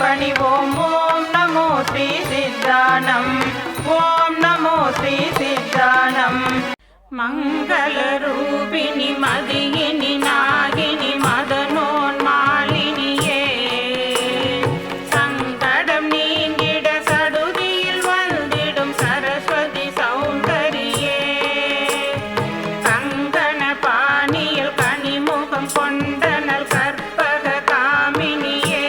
பணிவோம். ஓம் நமோ ஸ்ரீ சித்தானம். ஓம் நமோ ஸ்ரீ சித்தானம். மங்கள ரூபிணி மதியினி நாகினி மதனோன் மாலினியே சங்கடம் நீங்கிட சடுதியில் வந்திடும் சரஸ்வதி சௌந்தரியே கங்கண பாணியில் கனிமுகம் கொண்டனல் கற்பக காமினியே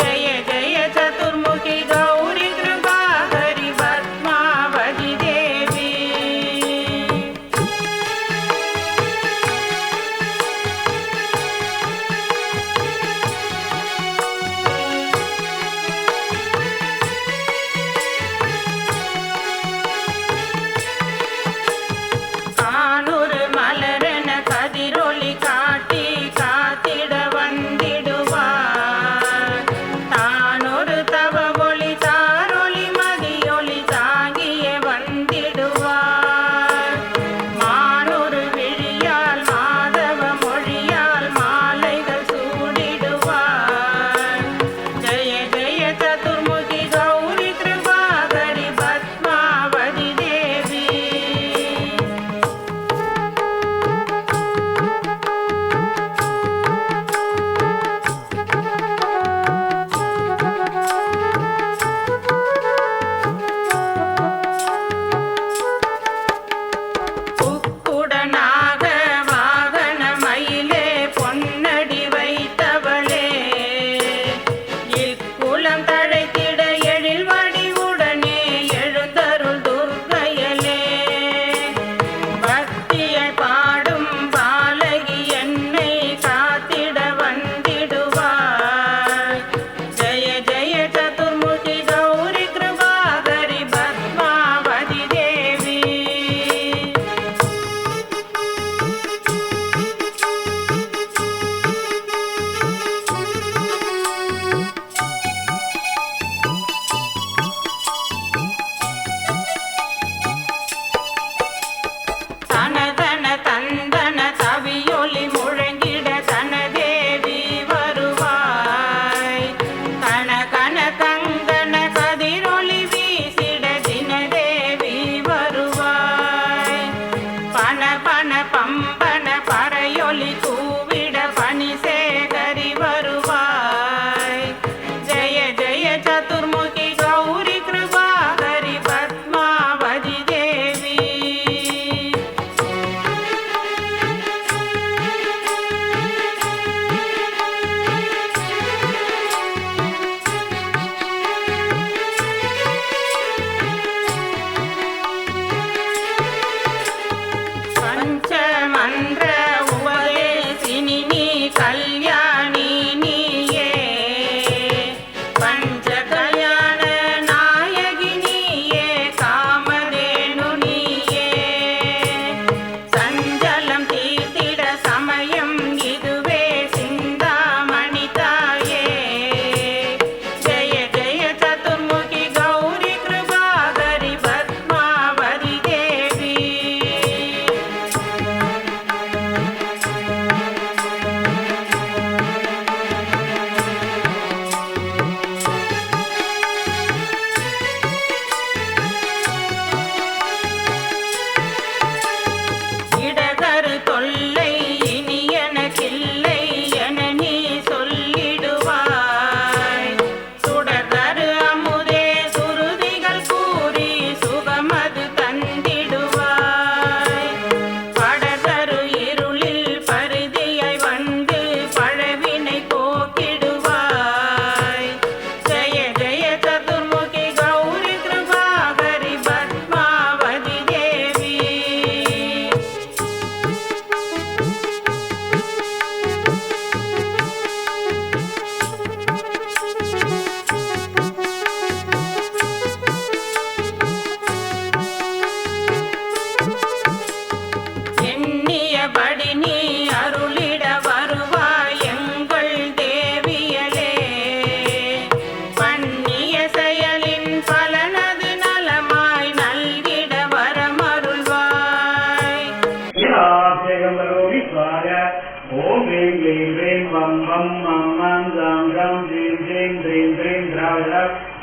ஜெய ஜெய சதுர்முகி கௌரி கிருபாகரி பத்மாவதி தேவி.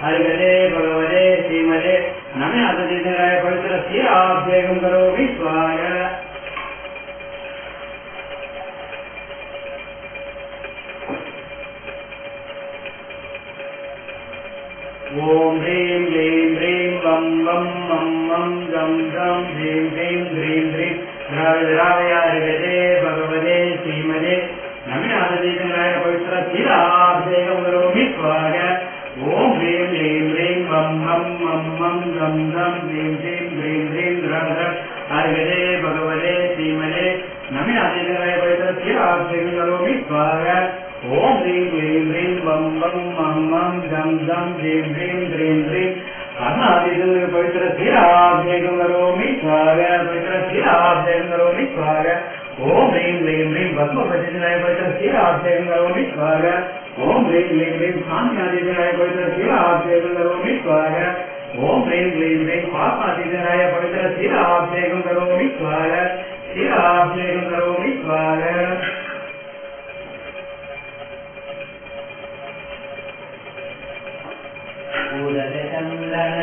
हरिगते भगवते श्रीमते नमे आदित्यराय पवित्रस्य अभिषेकं करोमि स्वाय ओम ह्रीं क्लीं ह्रीं वं वं मं मं गं गं ह्रीं ह्रीं ह्रीं ह्रीं द्रावयाय हरिगते भगवते श्रीमते नमे आदित्यराय पवित्रस्य अभिषेकं करोमि स्वाय ओम ह्रीं क्लीं ह्रीं वं वं मं मं गं गं ह्रीं ह्रीं ह्रीं ह्रीं हरिगते भगवते श्रीमते नमे आदित्यराय पवित्रस्य अभिषेकं करोमि स्वाय ओम ह्रीं क्लीं ह्रीं वं वं मं मं गं गं ह्रीं ह्रीं ह्रीं ह्रीं कर्णादित्यराय पवित्रस्य अभिषेकं करोमि स्वाय पवित्रस्य अभिषेकं करोमि स्वाय ओम ह्रीं क्लीं ह्रीं भस्मपतिराय पवित्रस्य अभिषेकं करोमि स्वाय ओम ह्रीं क्लीं ह्रीं शान्त्यादित्यराय पवित्रस्य अभिषेकं करोमि स्वाय ओम ह्रीं क्लीं ह्रीं पापादित्यराय पवित्रस्य अभिषेकं करोमि स्वाय अभिषेकं करोमि स्वाय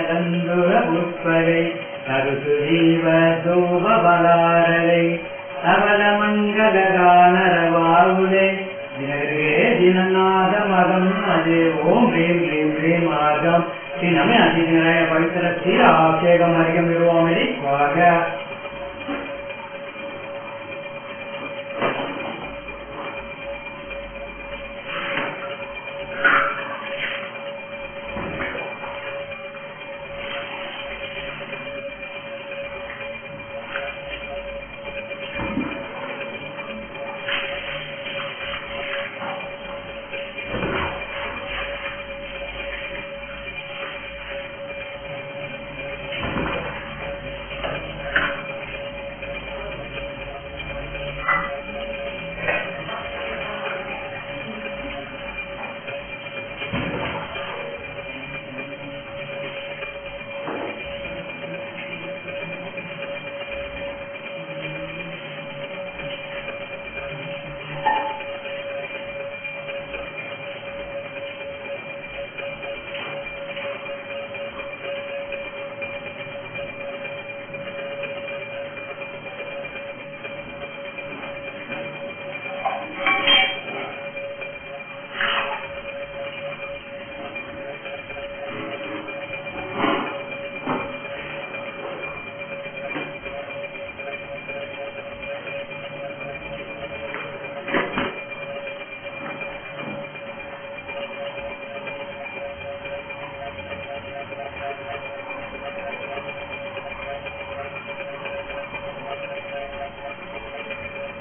चंद्रपुष्पै तरुसुजीवधूपबलारलै सबलमङ्गलगानरवाहुले दिनगे दिननादमगं अजे ओम ह्रीं क्लीं ह्रीं मार्गं श्री नमे आदित्यराय पवित्रस्य अभिषेकं अर्घ्यं करोमि स्वाहा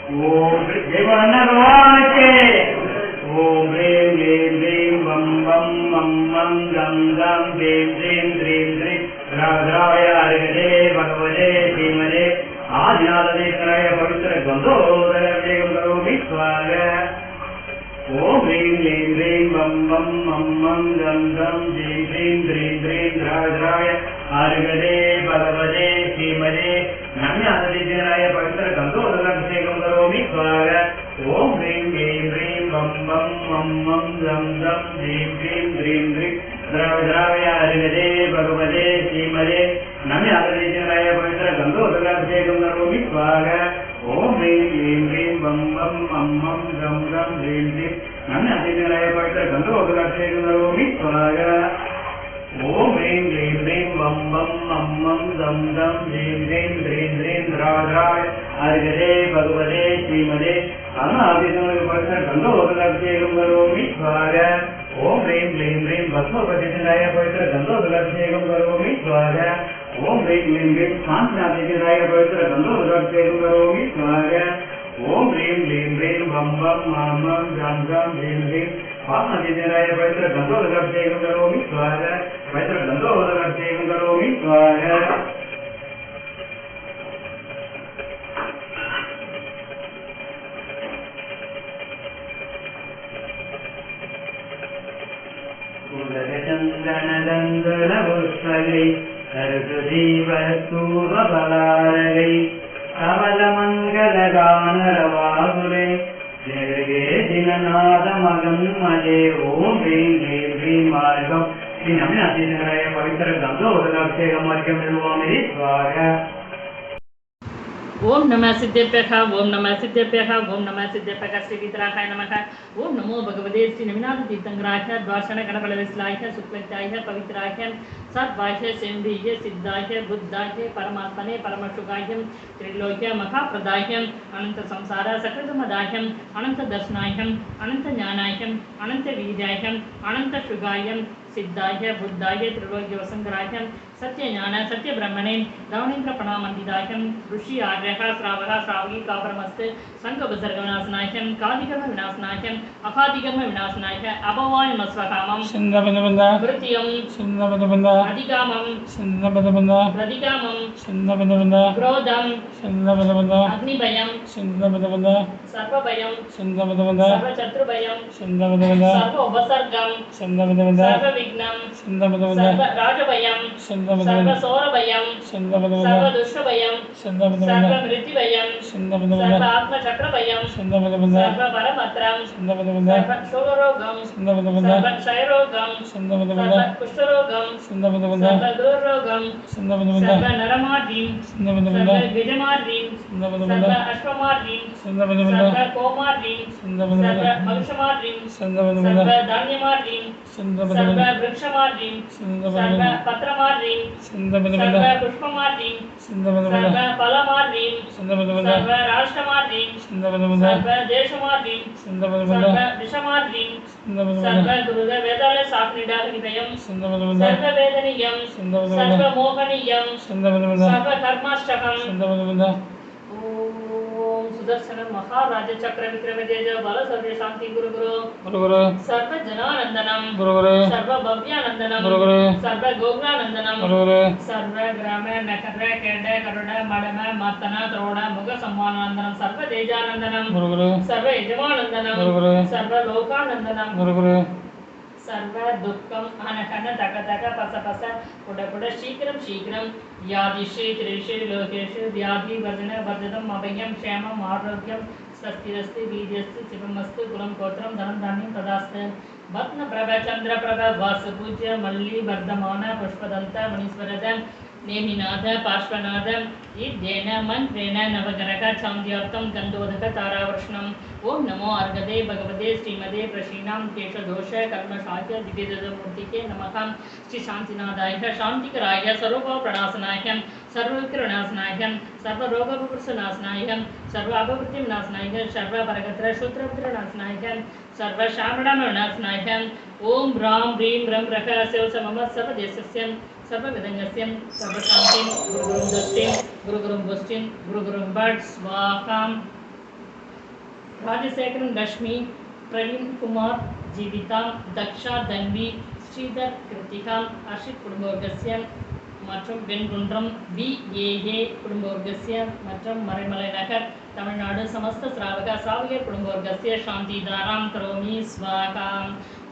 ओम जय भगवान के ओम ह्रीं क्लीं ह्रीं वं वं मं मं गं गं ह्रीं ह्रीं ह्रीं ह्रीं द्रावयाय हरिगते भगवते श्रीमते आदिनाथाय पवित्र गन्धोदराभिषेकं करोमि स्वाहा ओम ह्रीं क्लीं ह्रीं वं वं मं मं गं गं ह्रीं ह्रीं ह्रीं ह्रीं द्रावयाय हरिगते भगवते श्रीमते नमे आदित्यराय पवित्र गन्धोदराभिषेकं करोमि स्वाहा ओम ह्रीं क्लीं ह्रीं वं वं मं मं गं गं ह्रीं ह्रीं ह्रीं ह्रीं द्रावयाय हरिगते भगवते श्रीमते नमे आदित्यराय पवित्र गन्धोदराभिषेकं करोमि स्वाहा ओम ह्रीं क्लीं ह्रीं वं वं मं मं गं गं ह्रीं ह्रीं नमे आदित्यराय पवित्र गन्धोदराभिषेकं करोमि स्वाहा ओम ह्रीं क्लीं ह्रीं वं वं मं मं गं गं ह्रीं ह्रीं ह्रीं ह्रीं द्रावयाय हरिगते भगवते श्रीमते आदित्यराय पवित्र गन्धोदराभिषेकं करोमि स्वाहा ओम ह्रीं क्लीं ह्रीं भस्मपतिराय पवित्र गन्धोदराभिषेकं करोमि स्वाहा ओम ह्रीं क्लीं ह्रीं शान्त्यादित्यराय पवित्र गन्धोदराभिषेकं करोमि स्वाहा ओम ह्रीं क्लीं ह्रीं वं वं मं मं गं गं ह्रीं ह्रीं पापादित्यराय पवित्र गन्धोदराभिषेकं करोमि स्वाहा पवित्र गन्धोदराभिषेकं करोमि स्वाहा चन्दनदन्दलपुष्पै सरस्वतीवस्तूपबलारगै सबलमङ्गलगानरवाहुले दिनगे दिननादमगन्मजे ओम ह्रीं क्लीं ह्रीं मार्गं श्री नमिनाथीशंकराय पवित्र गंधोदकाभिषेकमर्घ्यं निर्वामि स्वाहा। ओम नमः सिद्धेभ्यः ओम नमः सिद्धेभ्यः ओम नमः सिद्धेभ्यः श्री वितराकाय नमः। ओम नमो भगवते श्री नमिनाथ तीर्थंकराय द्वादश गणबलविश्लाय शुक्लत्याय पवित्राय सद्वाय सेन्द्रिय सिद्धाय बुद्धाय परमात्मने परमशुकाय त्रिलोक्य महाप्रदाय अनंत संसार सकृतमदाय अनंत दर्शनाय अनंत ज्ञानाय अनंत वीर्याय अनंत शुगाय सिद्धाय बुद्धाय त्रिलोक्य वसंकराय सत्य ज्ञान सत्य ब्रह्मणे रवणेन्द्र प्रणामंदिताय ऋषि आर्यः श्रावः श्रावकी कापरमस्ते संघ विसर्ग विनाशनाय कादिकर्म विनाशनाय अकादिकर्म विनाशनाय अभवाय मस्वकामं सिंहबंदा मृत्यं सिंहबंदा अधिकामं सिंहबंदा प्रतिकामं सिंहबंदा क्रोधं सिंहबंदा अग्निभयं सिंहबंदा सर्वभयं सिंहबंदा सर्वशत्रुभयं सिंहबंदा सर्व उपसर्गं सिंहबंदा सर्वविघ्नं सिंहबंदा सर्वराजभयं सिंहबंदा सर्वसौरभयं सिंहबंदा सर्वदुष्टभयं सिंहबंदा सर्वमृत्युभयं सिंहबंदा सर्वात्मचक्रभयं सिंहबंदा सर्वपरमत्रं सिंहबंदा सर्वशूलरोगं सिंहबंदा सर्वक्षयरोगं सिंहबंदा सर्वकुष्ठरोगं सिंहबंदा सर्वदुर्रोगं सिंहबंदा सर्वनरमार्गीं सिंहबंदा सर्वगजमार्गीं सिंहबंदा सर्वाश्वमार्गीं सिंहबंदा सर्वकोमार्गीं सिंहबंदा सर्वमनुष्यमार्गीं सिंहबंदा सर्वधान्यमार्गीं सिंहबंदा सर्ववृक्षमार्गीं सिंहबंदा सर्वपत्रमार्गीं सिंहबंदा सर्वपुष्पमार्गीं सिंहबंदा सर्वफलमार्गीं सिंहबंदा सर्वराष्ट्रमार्गीं सिंहबंदा सर्वदेशमार्गीं सिंहबंदा सर्वदिशमार्गीं सिंहबंदा सर्वगुरुवेदालय शास्त्रीडाहृदयं सिंहबंदा सर्ववेदनीयं सिंहबंदा सर्वमोहनीयं सिंहबंदा सर्वकर्माष्टकं सिंहबंदा ओम सुदर्शन महाराज चक्र विक्रम तेज बल सर्व शांति गुरु गुरु गुरु गुरु सर्व जनानंदनम गुरु गुरु सर्व भव्यानंदनम गुरु गुरु सर्व गोग्रानंदनम गुरु गुरु सर्व ग्राम नकर केंड करुण मडम मर्तन द्रोण मुख सम्मानंदनम सर्व तेजानंदनम गुरु गुरु सर्व यजमानंदनम गुरु गुरु सर्व लोकानंदनम गुरु गुरु सर्व दुःखम अनकन तक तक पस पस पुड पुड शीघ्रं शीघ्रं यादिषे त्रिषे लोकेषु व्याधि वर्जन वर्जनम अभयं क्षेमम् आरोग्यं स्वस्तिरस्ति वीर्यस्ति शिवमस्तु कुलं गोत्रं धनं धान्यं तदास्तु भद्न प्रभ चंद्र प्रभ वासुपूज्य मल्ली वर्धमान पुष्पदंत मुनीश्वरद नेमिनाथ पार्श्वनाथ इद्येन मंत्रेण नवग्रह छान्द्यार्थं गन्धोदक तारावर्षणम् ओम नमो अर्घदे भगवते श्रीमदे प्रशीनां केशदोष कर्मशाख्य दिव्यदमूर्तिके नमः श्री शांतिनाथाय शांतिकराय सर्वपापप्रणाशनाय सर्वविघ्ननाशनाय सर्वरोगविनाशनाय सर्वापवृत्तिविनाशनाय सर्वपरगत्र शूत्रविनाशनाय सर्वशामणविनाशनाय ओम ह्रां ह्रीं ब्रं रः मम सर्वदेशस्य सर्वविदङ्गस्य सर्वशान्तिं गुरुगुरुं दृष्टिं गुरुगुरुं पुष्टिं गुरुगुरुं भट् स्वाहां राजशेखरन लक्ष्मी प्रवीण कुमार जीविता दक्षा धन्वी श्रीधर कृतिका अशित कुटुंबवर्गस्य மற்றும் வெண்குன்றம் VAA குடும்பவர்க்கस्य மற்றும் மறைமலை நகர் தமிழ்நாடு समस्त श्रावकர் குடும்பவர்க்கस्य शान्तिदारां करोमि स्वाहां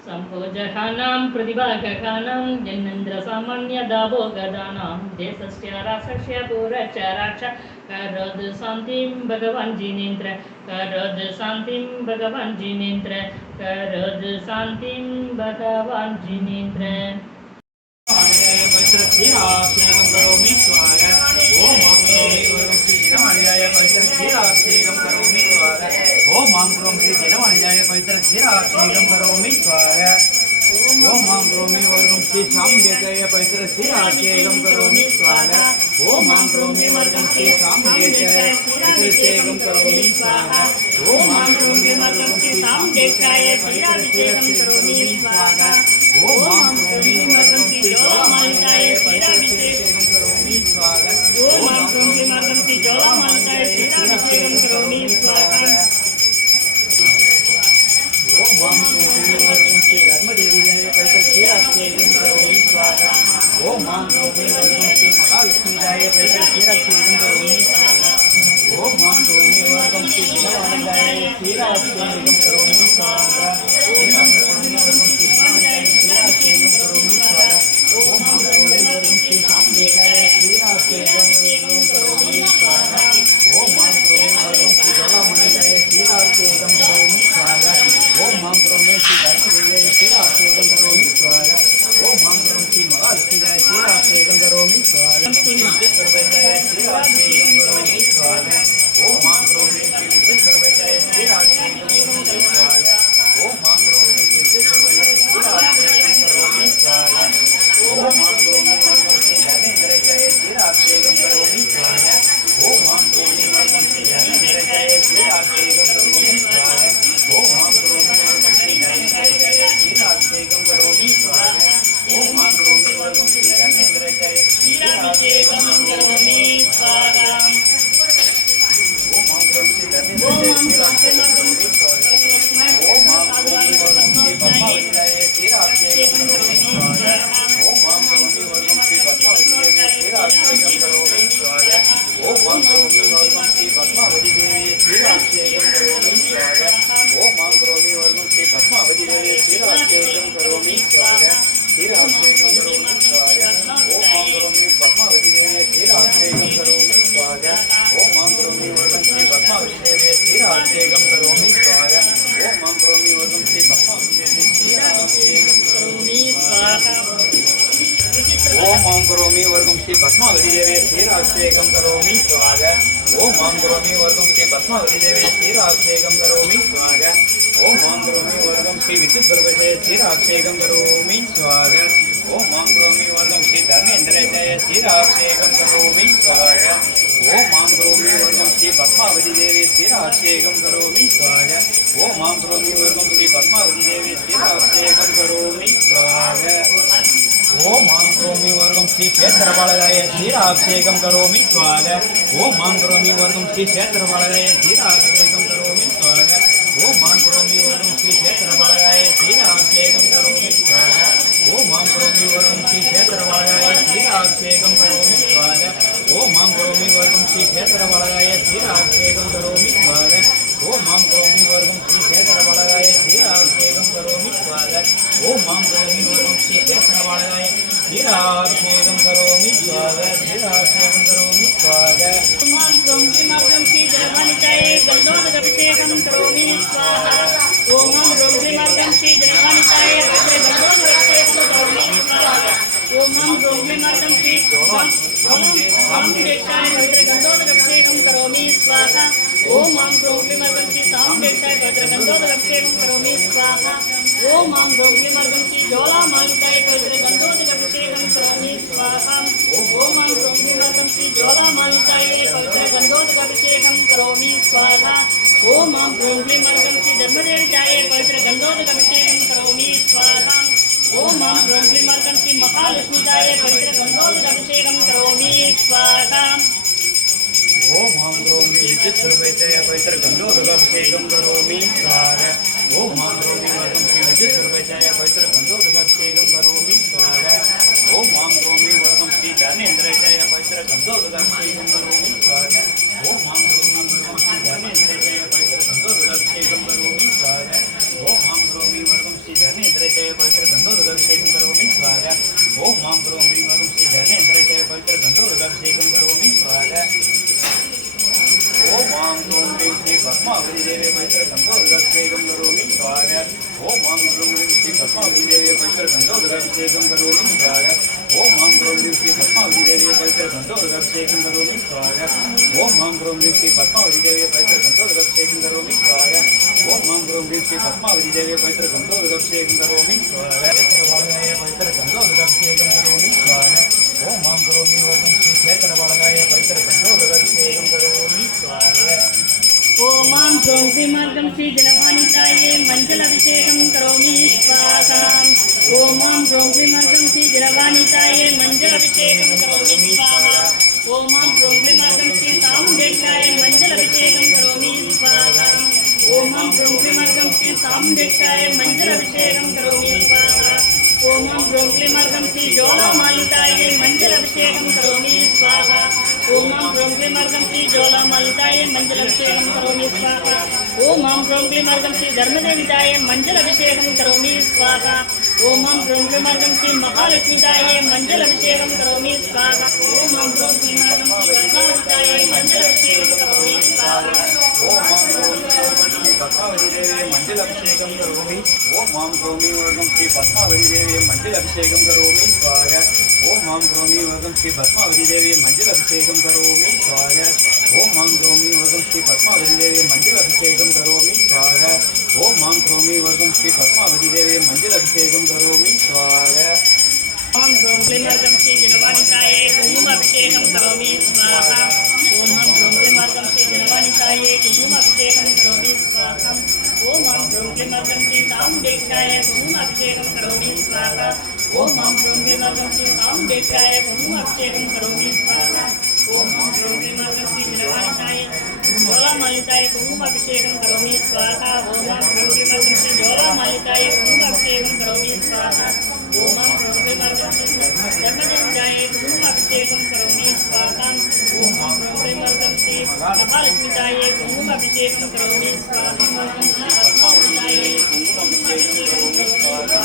संपूजकानां प्रतिभागकानां जन्नेन्द्रसामान्यदाभोगदानां देशस्य राष्ट्रस्य पुरचराक्ष करोतु शान्तिं भगवान् जिनेन्द्र करोतु शान्तिं भगवान् जिनेन्द्र करोतु शान्तिं भगवान् जिनेन्द्र पवित्रक्षीराभिषेकं करोमि स्वाहा। ओम मां करोमि वरं श्रीजनमार्याय पवित्रक्षीराभिषेकं करोमि स्वाहा। ओम मां करोमि श्रीजनमार्याय पवित्रक्षीराभिषेकं करोमि स्वाहा। ओम मां करोमि वरं श्रीशाम्येताय पवित्रक्षीराभिषेकं करोमि स्वाहा। ओम मां करोमि वरं श्रीशाम्येताय पवित्रक्षीराभिषेकं करोमि स्वाहा। ओम मां करोमि वरं श्रीशाम्येताय पवित्रक्षीराभिषेकं करोमि स्वाहा। ओम मां करोमि वरं श्रीजोलामालिकाय पवित्रक्षीराभिषेकं करोमि स्वाहा। ओम मां करोमि वरं श्रीजोलामालिकाय क्षीराभिषेकं करोमि स्वाहा। ओम मां करोमि वरं श्रीधर्मदेवीय पवित्रक्षीराभिषेकं करोमि स्वाहा। ओम मां करोमि वरं श्रीमहालक्ष्मीयाय पवित्रक्षीराभिषेकं करोमि स्वाहा। ओम मां करोमि वरं श्रीजनमालिकाय क्षीराभिषेकं करोमि स्वाहा। ओम मां करोमि वरं श्रीजनमालिकाय क्षीराभिषेकं करोमि स्वाहा। ओम मां करोमि वरं श्रीशाम्येताय क्षीराभिषेकं करोमि स्वाहा। ओम मां करोमि वरं श्रीजोलामालिकाय क्षीराभिषेकं करोमि स्वाहा। ओम मां करोमि श्रीधर्मदेवीय क्षीराभिषेकं करोमि स्वाहा। ओम मां श्री पद्मावती देवी क्षीराभिषेकं करोमि स्वाहा ओम मां करोमि वर्गं श्री पद्मावती देवी क्षीराभिषेकं करोमि स्वाहा ओम मां करोमि वर्गं श्री विद्युत प्रभवे क्षीराभिषेकं करोमि स्वाहा ओम मां करोमि वर्गं श्री धर्मेन्द्रये क्षीराभिषेकं करोमि स्वाहा ओम मां करोमि वर्गं श्री पद्मावती देवी क्षीराभिषेकं करोमि स्वाहा ओम मां करोमि वर्गं श्री पद्मावती देवी क्षीराभिषेकं करोमि स्वाहा ओम मां करोमि वर्गं श्री क्षेत्रपालकाय क्षीराभिषेकं करोमि स्वाहा ओम मां करोमि वर्गं श्री क्षेत्रपालकाय क्षीराभिषेकं करोमि स्वाहा ओम मां करोमि वर्गं श्री क्षेत्रपालकाय क्षीराभिषेकं करोमि स्वाहा ओम मां करोमि वर्गं श्री क्षेत्रपालकाय क्षीराभिषेकं करोमि स्वाहा ओम मां करोमि वर्गं श्री क्षेत्रपालकाय क्षीराभिषेकं करोमि स्वाहा ओम मां करोमि वर्गं श्री क्षेत्रपालकाय क्षीराभिषेकं करोमि स्वाहा ओम मां करोमि वर्गं श्री क्षेत्रपालकाय क्षीराभिषेकं करोमि स्वाहा क्षीराभिषेकं करोमि स्वाहा ओम ह्रौं क्लीं ह्रौं श्री जलवानिताये गन्धोदकाभिषेकं करोमि स्वाहा ओम ह्रौं क्लीं ह्रौं श्री जलवानिताये गन्धोदकाभिषेकं करोमि स्वाहा ओम ह्रौं क्लीं ह्रौं श्री सामवेदाय गन्धोदकाभिषेकं करोमि स्वाहा ओम ह्रौं क्लीं ह्रौं श्री सामवेदाय गन्धोदकाभिषेकं करोमि स्वाहा ओम ह्रौं क्लीं ह्रौं श्री ज्वालामालिताय गन्धोदकाभिषेकं करोमि स्वाहा ओम ह्रौं क्लीं ह्रौं श्री ज्वालामालिताय गन्धोदकाभिषेकं करोमि स्वाहा ओम ह्रौं क्लीं ह्रौं श्री धर्मदेवताय गन्धोदकाभिषेकं करोमि स्वाहा ओम ह्रौं क्लीं ह्रौं श्री महालक्ष्मीदाय गन्धोदकाभिषेकं करोमि स्वाहा ओम मां करोमि विद्युत प्रभवे पवित्र गन्धोदकाभिषेकं करोमि स्वाहा ओम मां करोमि वर्गं श्री विद्युत प्रभवे पवित्र गन्धोदकाभिषेकं करोमि स्वाहा ओम मां करोमि वर्गं श्री धर्मेन्द्रये पवित्र गन्धोदकाभिषेकं करोमि स्वाहा ओम मां करोमि वर्गं श्री धर्मेन्द्रये पवित्र गन्धोदकाभिषेकं करोमि स्वाहा ओम मां करोमि वर्गं श्री धर्मेन्द्रये पवित्र गन्धोदकाभिषेकं करोमि स्वाहा ओम मां करोमि वर्गं श्री धर्मेन्द्रये पवित्र गन्धोदकाभिषेकं करोमि स्वाहा ओम मां क्लीं श्री पद्मावती देवी पवित्र गन्धोदकाभिषेकं करोमि स्वाहा ओम मां क्लीं श्री पद्मावती देवी पवित्र गन्धोदकाभिषेकं करोमि स्वाहा ओम मां क्लीं श्री पद्मावती देवी पवित्र गन्धोदकाभिषेकं करोमि स्वाहा ओम मां क्लीं श्री पद्मावती देवी पवित्र गन्धोदकाभिषेकं करोमि स्वाहा ओम मां क्लीं श्री पद्मावती देवी पवित्र गन्धोदकाभिषेकं करोमि स्वाहा पवित्र गन्धोदकाभिषेकं करोमि स्वाहा ओम मां करोमि वर्गं श्री क्षेत्रपालकाय पवित्र गन्धोदकाभिषेकं करोमि स्वाहा ओम ह्रौं क्लीं ह्रौं श्री जलवानिताये मञ्जलाभिषेकं करोमि स्वाहा ओम ह्रौं क्लीं ह्रौं श्री जलवानिताये मञ्जलाभिषेकं करोमि स्वाहा ओम ह्रौं क्लीं ह्रौं श्री सामवेदाय मञ्जलाभिषेकं करोमि स्वाहा ओम ह्रौं क्लीं ह्रौं श्री सामवेदाय मञ्जलाभिषेकं करोमि स्वाहा ओम ह्रौं क्लीं ह्रौं श्री ज्वालामालिताय मञ्जलाभिषेकं करोमि स्वाहा ओम ह्रौं क्लीं ह्रौं श्री ज्वालामालिताय मञ्जलाभिषेकं करोमि स्वाहा ओम ह्रौं क्लीं ह्रौं श्री धर्मदेवताय मञ्जलाभिषेकं करोमि स्वाहा ओम ह्रौं क्लीं ह्रौं श्री महालक्ष्मीदाय मञ्जलाभिषेकं करोमि स्वाहा ओम ह्रौं क्लीं ह्रौं श्री गन्धोदकाय मञ्जलाभिषेकं करोमि स्वाहा ओम मां करोमि श्री पद्मावती देवी मण्डलाभिषेकं करोमि ओम मां करोमि वर्गं श्री पद्मावती देवी मण्डलाभिषेकं करोमि स्वाहा ओम मां करोमि वर्गं श्री पद्मावती देवी मण्डलाभिषेकं करोमि स्वाहा ओम मां करोमि वर्गं श्री पद्मावती देवी मण्डलाभिषेकं करोमि स्वाहा ओम मां करोमि वर्गं श्री पद्मावती देवी मण्डलाभिषेकं करोमि स्वाहा ओम ह्रौं क्लीं ह्रौं श्री जलवानिताये कुङ्कुमाभिषेकं करोमि स्वाहा ओम ह्रौं क्लीं ह्रौं श्री जलवानिताये कुङ्कुमाभिषेकं करोमि स्वाहा ओम ह्रौं क्लीं ह्रौं श्री सामवेदाय कुङ्कुमाभिषेकं करोमि स्वाहा ओम ह्रौं क्लीं ह्रौं श्री सामवेदाय कुङ्कुमाभिषेकं करोमि स्वाहा ओम ह्रौं क्लीं ह्रौं श्री जलवानिताये ज्वालामालिताय कुङ्कुमाभिषेकं करोमि स्वाहा ओम ह्रौं क्लीं ह्रौं श्री ज्वालामालिताय कुङ्कुमाभिषेकं करोमि स्वाहा ओम ह्रौं क्लीं ह्रौं श्री धर्मदेवताय कुङ्कुमाभिषेकं करोमि स्वाहा ओम ह्रौं क्लीं ह्रौं श्री महालक्ष्मीदाय कुङ्कुमाभिषेकं करोमि स्वाहा ओम ह्रौं श्री पद्मावतीदाय कुङ्कुमाभिषेकं करोमि स्वाहा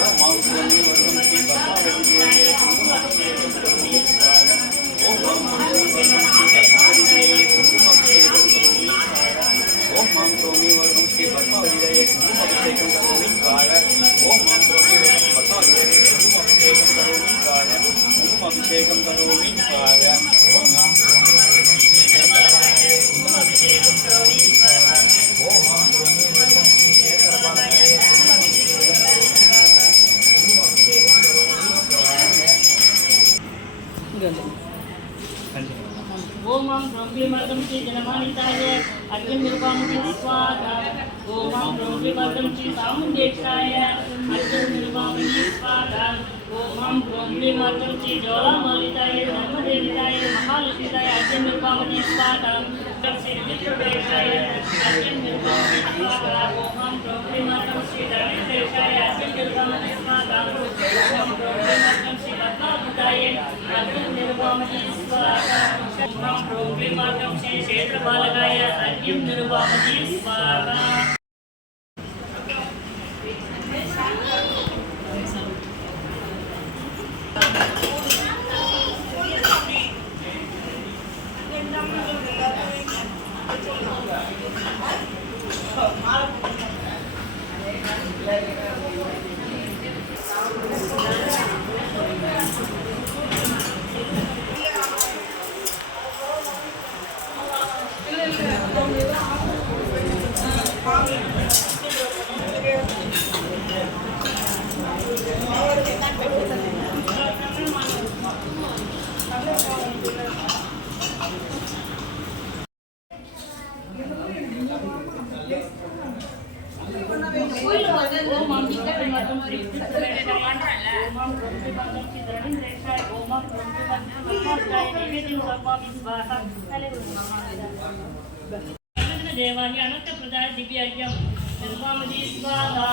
ओम मां करोमि वर्गं श्री पद्मावती देवी कुङ्कुमाभिषेकं करोमि स्वाहा ओम मां करोमि वर्गं श्री पद्मावतीदाय कुङ्कुमाभिषेकं करोमि स्वाहा ओम मां करोमि वर्गं श्री पद्मावतीदाय कुङ्कुमाभिषेकं करोमि स्वाहा ओम मां करोमि वर्गं पद्मावतीदाय कुङ्कुमाभिषेकं करोमि स्वाहा कुङ्कुमाभिषेकं करोमि ब्रह्मवर्गं श्री जनमानिताय अर्घ्यं निर्वापयामि स्वाहा ओम ब्रह्मवर्गं श्री सामुण्डेक्षाय अर्घ्यं निर्वापयामि स्वाहा ओम ब्रह्मवर्गं श्री ज्वालामालिताय धर्मदेविताय महालक्ष्मीताय अर्घ्यं निर्वापयामि स्वाहा श्री विष्णुदेवाय अर्घ्यं निर्वापयामि स्वाहा ओम ब्रह्मवर्गं श्री धर्मेन्द्रेशाय अर्घ्यं निर्वापयामि स्वाहा ओम ब्रह्मवर्गं श्री पद्मावताय अर्घ्यं निर्वापयामि स्वाहा ओम ब्रह्मवर्गं श्री क्षेत्रपालकाय अर्घ्यं निर्वापयामि स्वाहा देवाय अनंत प्रदाय दिव्यार्घ्यं निर्वापयामि स्वाहा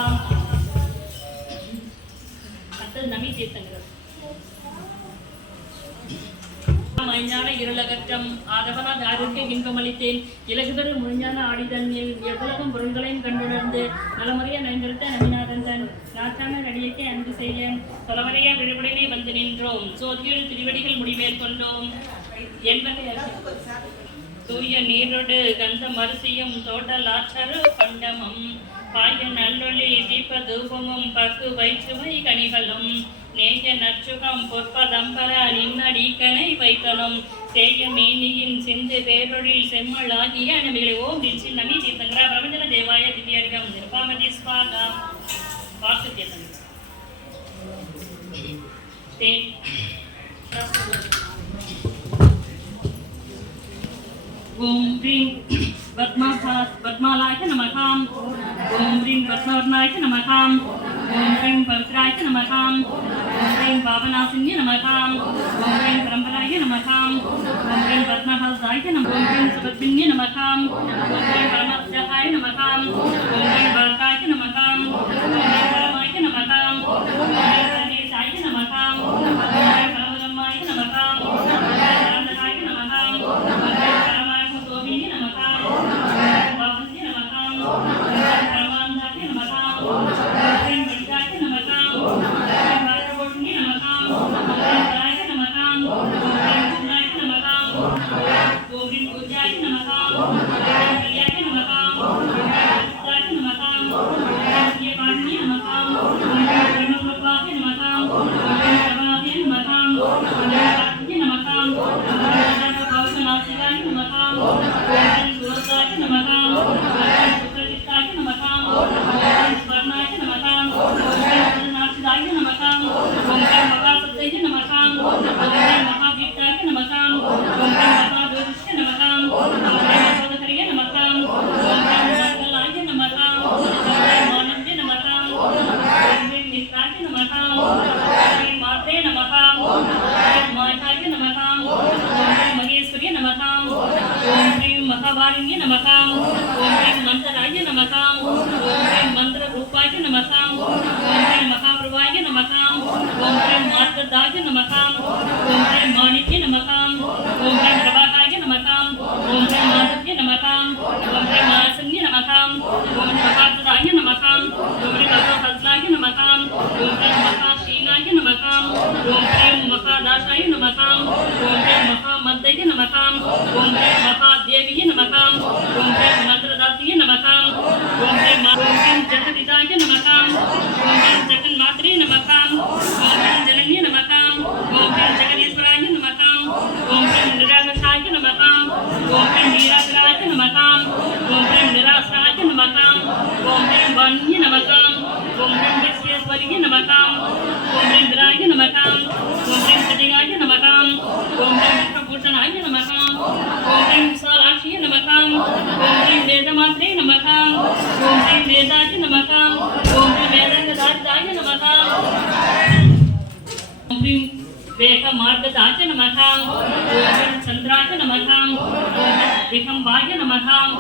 अतः नमी तीर्थंकर மைஞான இருளகற்றம் ஆதவனாக ஆரோக்கிய இன்பமளித்தேன் இலகுதரு முழுஞான ஆடிதன்னில் எவ்வளவும் பொருள்களையும் கண்டுணர்ந்து நலமுறைய நயந்திருத்த நமிநாதன் தன் நாட்டான நடிகைக்கு அன்பு செய்ய தொலைவரைய விழுவுடனே வந்து நின்றோம் சோதியில் திருவடிகள் முடிமேற்கொண்டோம் என்பதை தூய நீரோடு கந்த மரிசியும் தோட்டல் ஆற்றரு பண்டமும் பாய நல்லொளி தீப தூபமும் பக்கு வைச்சுவை கனிகளும் நேய நச்சுகம் பொற்பதம்பர நின்னடிக்கனை வைத்தனும் சேய மேனியின் சிந்து பேரொழில் செம்மளாகிய நமிகளை ஓம் நிச்சி நமி தீர்த்தங்கரா பிரபஞ்சன தேவாய திவ்யார்கம் நிருபாமதி ஸ்வாகா வாக்கு தீர்த்தங்க ओम ह्रीं पद्मालाय नमः ओम ह्रीं पद्मवर्णाय नमः ओम ह्रीं पवित्राय नमः ओम ह्रीं पावनासिन्ये नमः ओम ह्रीं परम्पराय नमः ओम ह्रीं पद्महस्ताय नमः ओम ह्रीं सुभद्रन्ये नमः ओम ह्रीं परमभद्राय नमः ओम ह्रीं भरताय नमः ओम ह्रीं परमाय नमः ओम ह्रीं गणेशाय नमः ओम ह्रीं परमब्रह्माय नमः ओम ह्रीं परमदाय नमः ओम ह्रीं ओम ஓம் ஹ்ரீம் வேக மார்கதாய நமஹ ஓம் ஹ்ரீம் சந்திராய நமஹ ஓம் ஹ்ரீம் திகம்பாய நமஹ ஓம்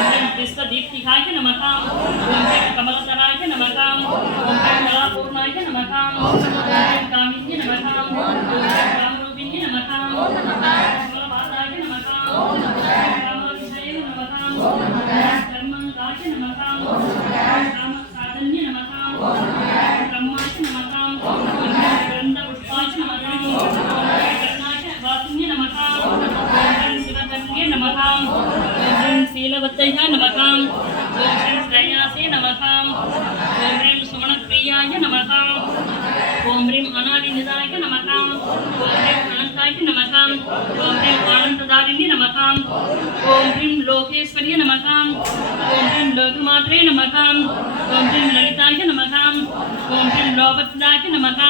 ஹ்ரீம் விஸ்வதீப்திகாய நமஹ ஓம் ஹ்ரீம் கமலதராய நமஹ ஓம் ஹ்ரீம் கலாபூர்ணாய நமஹ ஓம் ஹ்ரீம் காமின்ய நமஹ ஓம் ஹ்ரீம் காமரூபிண்ய நமஹ ஓம் ஹ்ரீம் கமலபாதாய நமஹ ஓம் ஹ்ரீம் காமாவிஷய நமஹ ஓம் ஹ்ரீம் கர்மங்காய நமஹ ஓம் ஹ்ரீம் காமசாதன்ய நமஹ ஓம் ஹ்ரீம் பிரம்மாய நமஹ ஓம் ஹ்ரீம் கிரந்தபுஷ்பாய நமஹ ஓம் ஹ்ரீம் கர்ணாய வாசின்ய நமஹ ஓம் ஹ்ரீம் சிவகர்ணிய நமஹ ஓம் ஹ்ரீம் சீலவத்தய நமஹ ஓம் ஹ்ரீம் ஸ்ரேயாசே நமஹ ஓம் ஹ்ரீம் சுமணப்பிரியாய நமஹ ஓம் ஹ்ரீம் அநாதிநிதாய நமஹ ஓம் ஹ்ரீம் அனந்தாய நமஹ ஓம் ஹ்ரீம் ஆனந்ததாரிணி நமஹ ஓம் ஹ்ரீம் லோகேஸ்வரிய நமஹ ஓம் ஹ்ரீம் லோகமாத்ரே நமஹ ஓம் ஹ்ரீம் லலிதாய நமஹ ஓம் ஹ்ரீம் லோபத்ராய நமஹ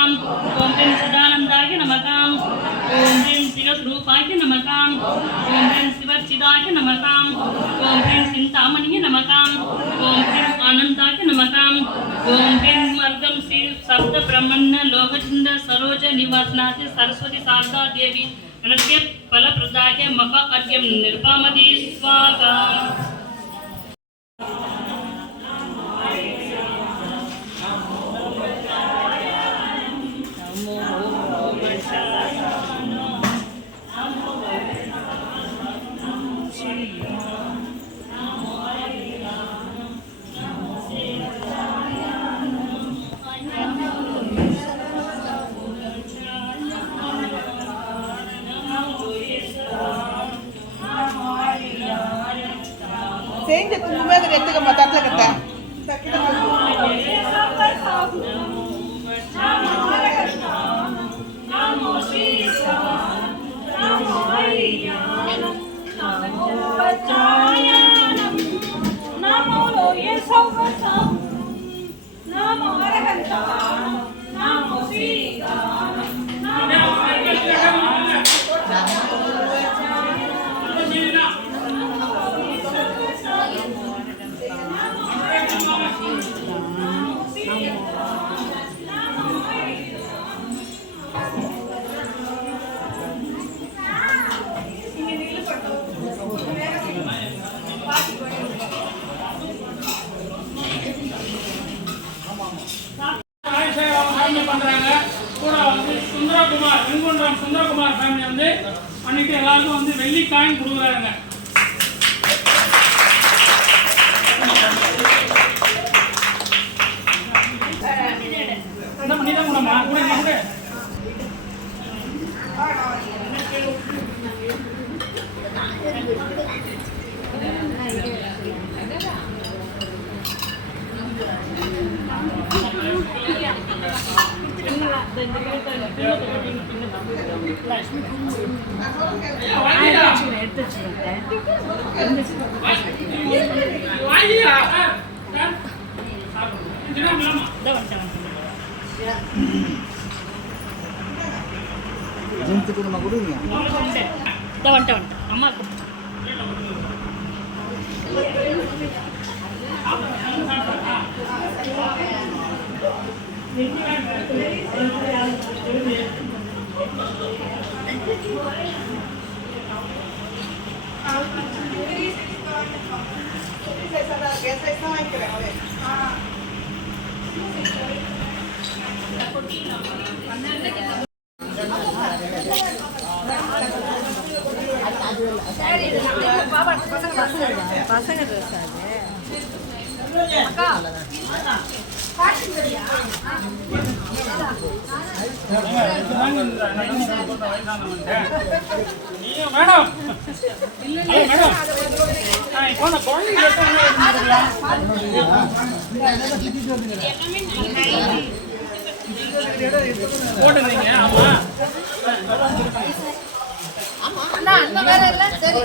ஓம் ஹ்ரீம் சதானந்தாய நமஹ ஓம் ஹ்ரீம் சிவஸ்வரூபாய நமஹ ஓம் ஹ்ரீம் சிவச்சிதாய நமஹ ஓம் ஹ்ரீம் சிந்தாமணிய நமஹ ஓம் ஹ்ரீம் ஆனந்தாய நமஹ ஓம் ஹ்ரீம் அர்க்கம் ஸ்ரீ சப்த பிரம்மண்ய லோகசிந்த சரோஜ நிவாசனாசி சரஸ்வதி சாரதா தேவி கணக்கிய பலப்பிரதாய மகா அர்யம் நிர்வாமதி ஸ்வாகா Sing the tumor the get to Matakata. பண்றாங்க கூட வந்து சுந்தரகுமார் வெண்குன்றம் சுந்தரகுமார் ஃபேமிலி வந்து அன்னைக்கு எல்லாருக்கும் வந்து வெள்ளி காயின் கொடுக்குறாங்க. என்ன பண்ணிதான் கூடமா கூட கூட அம்மா பசங்க ட்ரெஸ் மேடம் இப்போ குழந்தைங்க போட்டுருந்தீங்க. ஆமா அண்ணா வேற இல்ல சரி